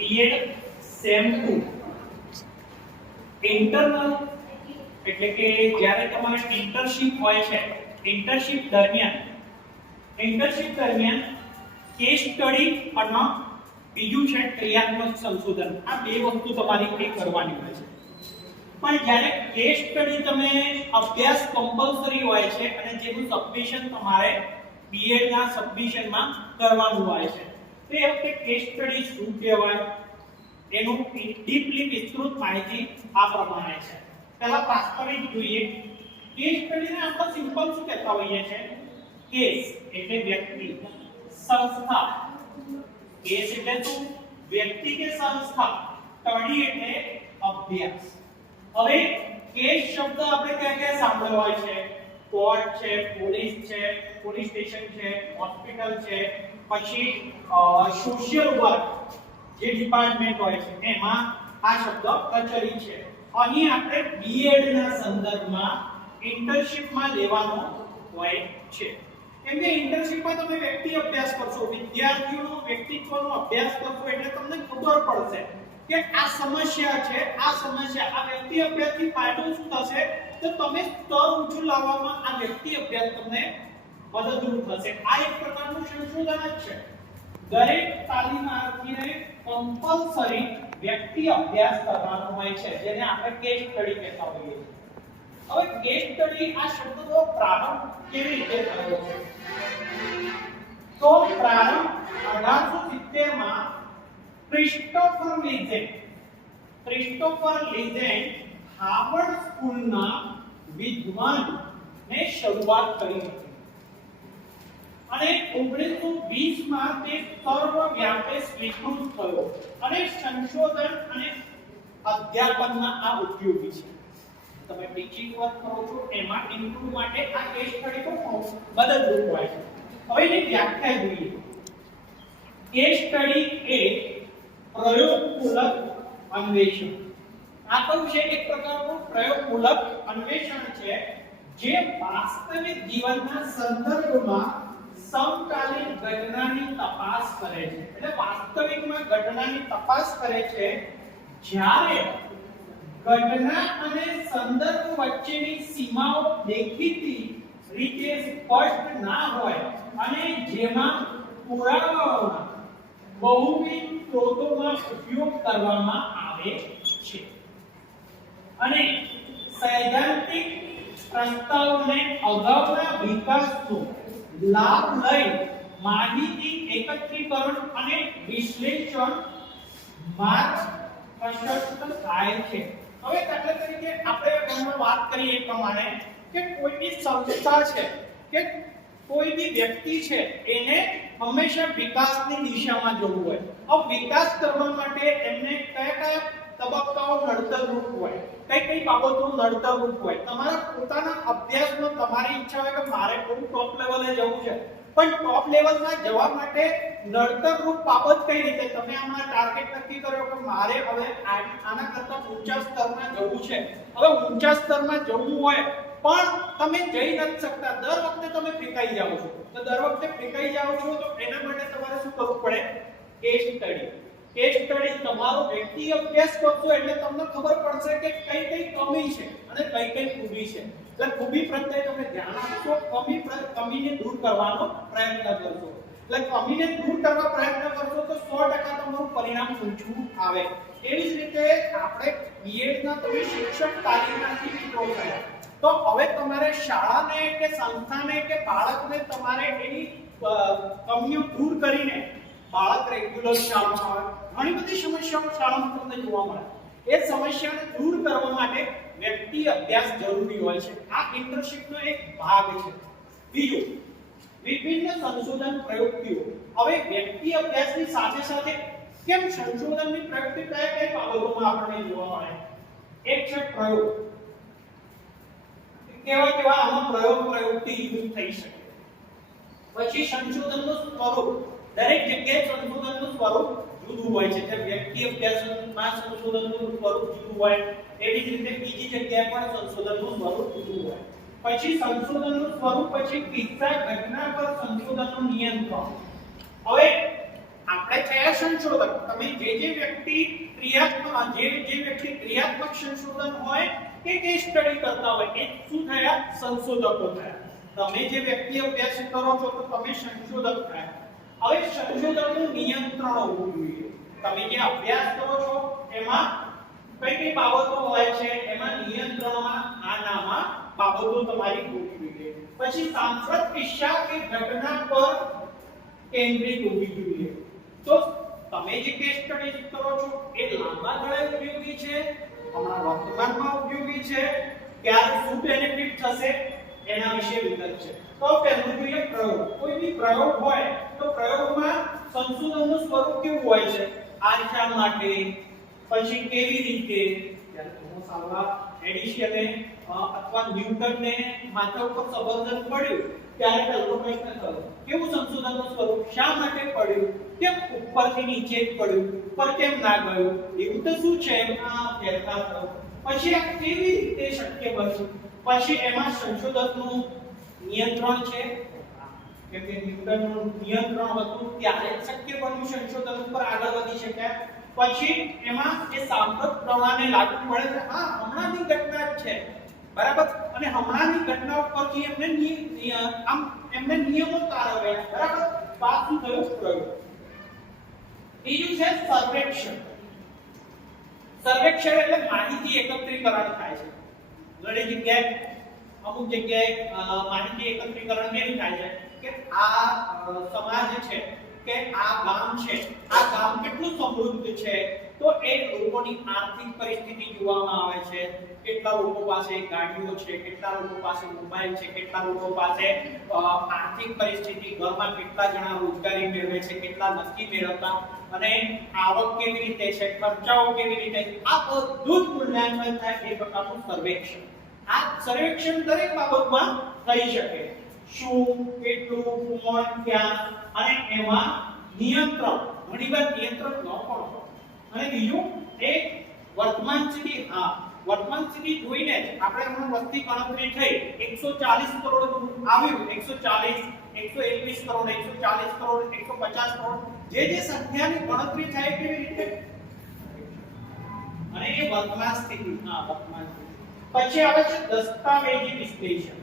B Ed same 2 internal એટલે કે જ્યારે તમારે ઇન્ટર્નશિપ હોય છે, ઇન્ટર્નશિપ દરમિયાન કેસ સ્ટડી અને બીજું છે ક્રિયાત્મક સંશોધન, આ બે વસ્તુ તમારી એ કરવાની હોય છે. પણ જ્યારે કેસ સ્ટડી તમે અભ્યાસ કમ્પલસરી હોય છે અને જેનું સબમિશન તમારે બીએડ ના સબમિશનમાં કરવાનું હોય છે, તો એ વખતે કેસ સ્ટડી શું કહેવાય એનું ડીપલી વિસ્તૃત માહિતી આ પ્રમાણે છે. પહેલા વાસ્તવિક જોઈએ. કેસ સ્ટડીને આપણે સિમ્પલ શું કહેતા હોઈએ છે? કેસ એટલે વ્યક્તિ, સંસ્થા. કેસ એટલે શું? વ્યક્તિ કે સંસ્થા. સ્ટડી એટલે અભ્યાસ. હવે કેસ શબ્દ આપણે ક્યાં ક્યાં સાંભળ્યો હોય છે? કોર્ટ છે, પોલીસ છે, પોલીસ સ્ટેશન છે, હોસ્પિટલ છે, પછી સોશિયલ વર્ક જે ડિપાર્ટમેન્ટ હોય છે એમાં આ શબ્દ પ્રચલિત છે. અહીં આપણે બીએડ ના સંદર્ભમાં ઇન્ટર્નશિપમાં લેવાનો હોય છે. કેમ કે ઇન્ટર્નશિપમાં તમે વ્યક્તિ અભ્યાસ કરશો, વિદ્યાર્થીઓનો વ્યક્તિત્વનો અભ્યાસ કરશો એટલે તમને ખબર પડશે કે આ સમસ્યા છે, આ વ્યક્તિ અભ્યાસથી ફાયદો શું થશે, તો તમે સ્તર ઊંચું લાવવામાં આ વ્યક્તિ અભ્યાસ તમને મદદરૂપ થશે. આ એક પ્રકારનું સંશોધન જ છે. દરેક તાલીમાર્થીને કમ્પલસરી વ્યક્તિ અભ્યાસ કરવાનો હોય છે, જેને આપણે કેસ સ્ટડી કહેતા હોઈએ છીએ. હવે કેસ સ્ટડી આ શબ્દનો પ્રારંભ કેવી રીતે થયો છે? તો પ્રારંભ 1870 માં ક્રિસ્ટોફર લીઝેન્ડ હાર્વર્ડ સ્કૂલના વિદ્વાન ને શરૂઆત કરી હતી અને 1920 માં તે સર્વવ્યાપે સ્વીકૃત થયો અને સંશોધન અને અધ્યાપનમાં આ ઉપયોગી છે. તમે ટીચિંગ વર્ક કરો છો એમાં ઇન્ક્લુડ માટે આ કેસ સ્ટડી તો મદદરૂપ હોય છે. હવે એની વ્યાખ્યા જોઈએ. કેસ સ્ટડી એ પ્રયોગમૂલક અન્વેષણ. આ કયું છે? એક પ્રકારનું પ્રયોગમૂલક અન્વેષણ છે જે વાસ્તવિક જીવનના સંદર્ભમાં સમકાલીન ઘટનાની તપાસ કરે છે. એટલે વાસ્તવિકમાં ઘટનાની તપાસ કરે છે જ્યારે ઘટના અને સંદર્ભ વચ્ચેની સીમાઓ દેખીતી રીતે સ્પષ્ટ ના હોય અને જેમાં પુરાવાઓના બહુવિધ સ્ત્રોતોમાં ઉપયોગ કરવામાં આવે છે અને સૈદ્ધાંતિક પ્રસ્તાવોને અગાઉના વિકાસનો લાભ લઈ માહિતી એકત્રીકરણ અને વિશ્લેષણ માર્ગ પ્રશસ્ત થાય છે. હવે દાખલા તરીકે આપણે હમણાં વાત કરીએ એ પ્રમાણે કે કોઈ બી સંસ્થા છે કે કોઈ બી વ્યક્તિ છે એને હંમેશા વિકાસની દિશામાં જવું હોય. હવે વિકાસ કરવા માટે એમને કયા તબક્કાઓ નડતરરૂપ હોય, કઈ બાબતો નડતરરૂપ હોય. તમારા પોતાના અભ્યાસમાં તમારી ઈચ્છા હોય કે મારે બહુ ટોપ લેવલે જવું છે, પણ ટોપ લેવલમાં જવા માટે નડતરરૂપ બાબત કઈ રીતે? તમે આમાં ટાર્ગેટ નક્કી કર્યો કે મારે હવે આના કરતા ઊંચા સ્તરમાં જવું છે. હવે ઊંચા સ્તરમાં જવું હોય પણ તમે જઈ નથી શકતા, દર વખતે તમે ફેંકાઈ જાઓ છો. તો દર વખતે ફેંકાઈ જાઓ છો તો એના માટે તમારે શું કરવું પડે? Case study. કેસ સ્ટડી તમારો વ્યક્તિ અભ્યાસ કરશો એટલે તમને ખબર પડશે કે કઈ કમી છે અને કઈ ખૂબી છે. એટલે ખૂબી પ્રત્યે તમે ધ્યાન આપશો, કમીને દૂર કરવાનો પ્રયત્ન કરશો. એટલે કમીને દૂર કરવા પ્રયત્ન કરશો તો 100% તમારું પરિણામ ઊંચું આવે. એવી જ રીતે આપણે બીએડ ના તમે શિક્ષક તાલીમાર્થી મિત્રો થયા તો હવે તમારે શાળાને કે સંસ્થાને કે બાળકને તમારે એની કમીઓ દૂર કરીને બાળક રેગ્યુલર શાળામાં આવે, ઘણી બધી સમસ્યાઓ શાળામાં તમને જોવા મળે. એ સમસ્યાને દૂર કરવા માટે વ્યક્તિ અભ્યાસ જરૂરી હોય છે. આ ઇન્ટર્નશિપનો એક ભાગ છે. બીજું, વિભિન્ન સંશોધન પ્રવૃત્તિઓ. હવે વ્યક્તિ અભ્યાસની સાથે સાથે કેમ સંશોધનની પ્રવૃત્તિ કઈ બાબતોમાં આપણને જોવા મળે? એક છે પ્રયોગ. કેવા આમાં પ્રવૃત્તિ યુઝ થઈ શકે. પછી સંશોધનનું સ્વરૂપ. દરેક જગ્યાએ સંશોધનનું સ્વરૂપ જુદું હોય છે. જે વ્યક્તિ અભ્યાસમાં સંશોધનનું સ્વરૂપ જુદું હોય એવી જ રીતે બીજી જગ્યાએ પણ સંશોધનનું સ્વરૂપ જુદું હોય. પછી સંશોધનનું સ્વરૂપ, પછી કિસ્સા ઘટના પર સંશોધનનું નિયંત્રણ. હવે આપણે થયા સંશોધક. તમે જે વ્યક્તિ ક્રિયાત્મક સંશોધન હોય કે કેસ સ્ટડી કરતા હોય એ શું થયા? સંશોધકો થયા. તમે જે વ્યક્તિ અભ્યાસ કરો છો તો તમે સંશોધક થયા. હવે સંશોધનનું નિયંત્રણ હોવું જોઈએ. તમે જે અભ્યાસ કરો છો એમાં કઈ કઈ બાબતો હોય છે, એમાં નિયંત્રણમાં આનામાં બાબતો તમારી હોવી જોઈએ. પછી સાંપ્રત કિસ્સા કે ઘટના પર કેન્દ્રિત હોવી જોઈએ. તો તમે જે કેસ સ્ટડી કરો છો એ લાંબા ગાળે ઉપયોગી છે, હમણાં વર્તમાનમાં ઉપયોગી છે, ક્યારે શું બેનિફિટ થશે એના વિશે વિગત છે. તો પહેલું જોઈએ પ્રયોગ. કોઈ બી પ્રયોગ હોય તો પ્રયોગમાં સંશોધનનું સ્વરૂપ કેવું હોય છે? આ શા માટે, પછી કેવી રીતે, ત્યારે થોમસ આલ્વા એડિશને અથવા ન્યૂટનને માથા ઉપર સંબંધન પડ્યું ત્યારે પહેલો પ્રશ્ન થયો કેવું સંશોધનનું સ્વરૂપ, શા માટે પડ્યું, કેમ ઉપરથી નીચે પડ્યું, પર કેમ ના ગયું, એવું તો શું છે આ ફેરફાર થયો, પછી આ કેવી રીતે શક્ય બન્યું, પછી એમાં સંશોધકનું નિયંત્રણ છે કેમ કે ન્યૂટનનું નિયંત્રણ હતું ત્યારે શક્ય બન્યું સંશોધન ઉપર આગળ વધી શક્યા. પછી એમાં એ સાંપ્રત પ્રમાણે લાગુ પડે છે. હા, હમણાંની ઘટના જ છે બરાબર, અને હમણાંની ઘટના પરથી એમને નિયમો તારવ્યા બરાબર. વાત શું થયું? પ્રયોગ. બીજું છે સર્વેક્ષણ. સર્વેક્ષણ એટલે માહિતી એકત્રીકરણ થાય છે. ઘણી જગ્યાએ અમુક જગ્યાએ માહિતી એકત્રીકરણ કેવી થાય છે કે આ સમાજ છે કે આ ગામ છે, આ ગામ કેટલું સમૃદ્ધ છે તો એ લોકોની આર્થિક પરિસ્થિતિ જોવામાં આવે છે. કેટલા લોકો પાસે ગાડીઓ છે, કેટલા લોકો પાસે મોબાઈલ છે, કેટલા લોકો પાસે આર્થિક પરિસ્થિતિ, ઘરમાં કેટલા જણા રોજગારી મેળવે છે, કેટલા નથી મેળવતા, અને આવક કેવી રીતે છે, ખર્ચાઓ કેવી રીતે, આ બધું જ મૂલ્યાંકન થાય એ પ્રકારનું સર્વેક્ષણ. આ સર્વેક્ષણ દરેક બાબતમાં થઈ શકે. શું, કેટલું, કોણ, ક્યાં, અને એમાં નિયંત્રણ. ઘણીવાર નિયંત્રણ ન પણ હોય. અને બીજું એક વર્તમાન સ્થિતિ. હા, વર્તમાન સ્થિતિ જોઈને જ આપણે હમણાં વસ્તી ગણતરી થઈ 140 કરોડ આવ્યું, 140, 121 કરોડ, 140 કરોડ, 150 કરોડ, જે સંખ્યાની ગણતરી થાય કેવી રીતે, અને એ વર્તમાન સ્થિતિ. હા, વર્તમાન સ્થિતિ. પછી આવે છે દસ્તાવેજી વિશ્લેષણ.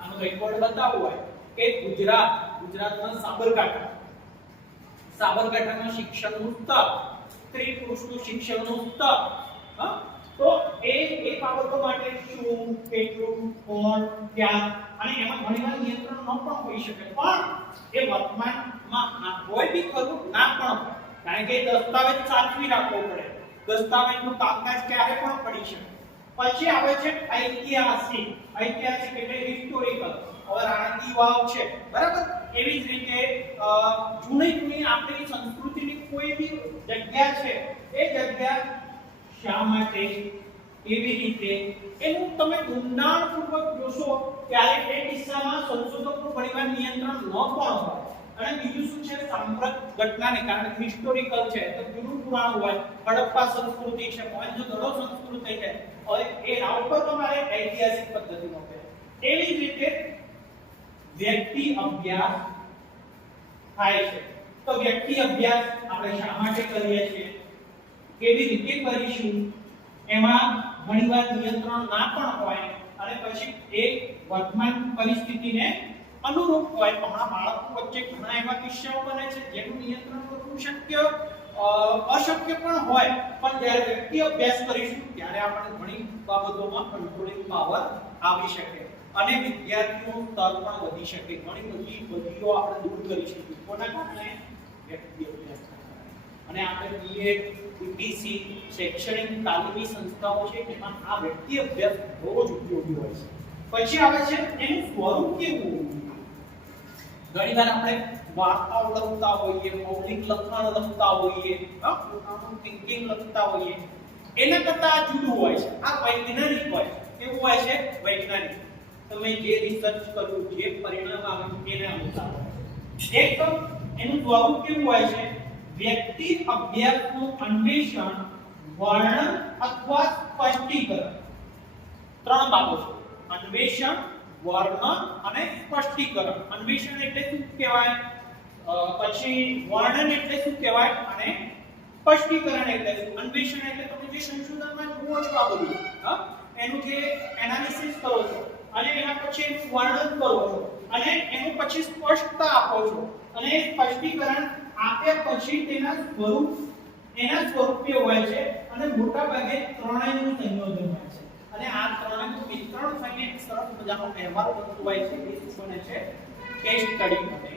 આનો રેકોર્ડ બતાવવો હોય કે ગુજરાતમાં સાબરકાંઠામાં શિક્ષણનું સ્તર, સ્ત્રી પુરુષનું શિક્ષણનું સ્તર, તો એ બાબતો માટે શું, કેટલું, કોણ, ક્યાં, અને એમાં ઘણીવાર નિયંત્રણ ન પણ હોઈ શકે, પણ એ વર્તમાનમાં હોય બી ખરું, ના પણ હોય, કારણ કે દસ્તાવેજ સાચવી રાખવો પડે. દસ્તાવેજનું કામકાજ ક્યારે પણ પડી શકે. પછી આવે છે ઐતિહાસિક. ઐતિહાસિક એટલે હિસ્ટોરિકલ. હવે રાણકી વાવ છે બરાબર, એવી જ રીતે જૂની આપણી સંસ્કૃતિની કોઈ બી જગ્યા છે, એ જગ્યા શા માટે, કેવી રીતે, એનું તમે ઊંડાણપૂર્વક જોશો ત્યારે એ કિસ્સામાં સંશોધકનું ઘણીવાર નિયંત્રણ ન પણ હોય. અને બીજું શું છે? સાંપ્રત ઘટનાને કારણે હિસ્ટોરિકલ છે તો જૂનું પુરાણ હોય, હડપ્પા સંસ્કૃતિ છે, મોહેંજો-દડો સંસ્કૃતિ છે, હવે એ રાવ પર તમારે ઐતિહાસિક પદ્ધતિનો છે. એવી જ રીતે વ્યક્તિ અભ્યાસ થાય છે. તો વ્યક્તિ અભ્યાસ આપણે શા માટે કરીએ છીએ, કેવી રીતે કરીશું, એમાં ઘણીવાર નિયંત્રણ ના પણ હોય, અને પછી એક વર્તમાન પરિસ્થિતિને અનુરૂપ હોય. હમણાં બાળકો વચ્ચે ઘણા એવા કિસ્સાઓ બને છે જેનું નિયંત્રણ કરવું અશક્ય પણ હોય, પણ જ્યારે વ્યક્તિ અભ્યાસ કરીશું ત્યારે આપણે ઘણી બાબતોમાં કંટ્રોલિંગ પાવર આવી શકે અને વિદ્યાર્થીઓનું સ્તર પણ વધી શકે. ઘણી બધી બદલીઓ આપણે દૂર કરી શકીએ કોના કારણે? વ્યક્તિ અભ્યાસ. અને આપણે બીએડ, બીટીસી, શૈક્ષણિક તાલીમી સંસ્થાઓ છે એમાં આ વ્યક્તિ અભ્યાસ બહુ જ ઉપયોગી હોય છે. પછી આવે છે એનું સ્વરૂપ કેવું. ઘણીવાર આપણે વાર્તાઓ લખતા હોઈએ, મૌલિક લખાણ લખતા હોઈએ, પોતાનું થિંકિંગ લખતા હોઈએ, એના કરતાં જુદું હોય છે. આ વૈજ્ઞાનિક હોય. કેવું હોય છે? વૈજ્ઞાનિક. તમે જે રિસર્ચ કર્યું, જે પરિણામ આવ્યું એને અનુસાર એક એનું સ્વરૂપ કેવું હોય છે? વ્યક્તિ અભ્યાસનું અન્વેષણ, વર્ણન અથવા સ્પષ્ટીકરણ. ત્રણ બાબતો: અન્વેષણ, વર્ણન અને સ્પષ્ટીકરણ. અન્વેષણ એટલે શું કહેવાય? પછી વર્ણન એટલે શું કહેવાય અને સ્પષ્ટીકરણ એટલે શું, અન્વેષણ એટલે તમે જે સંશોધનમાં જુઓ છો આ બધું, હા, એનું જે એનાલિસિસ કરો છો અને એના પછી એનું વર્ણન કરો છો અને એનું પછી સ્પષ્ટતા આપો છો અને સ્પષ્ટીકરણ આપ્યા પછી એના સ્વરૂપે હોય છે અને મોટા ભાગે ત્રણેયનું સંયોજન હોય છે અને આ ત્રણેયનું મિશ્રણ થઈને એક સરસ મજાનો અહેવાલ બનતો હોય છે. એ શું બને છે? કેસ સ્ટડી બને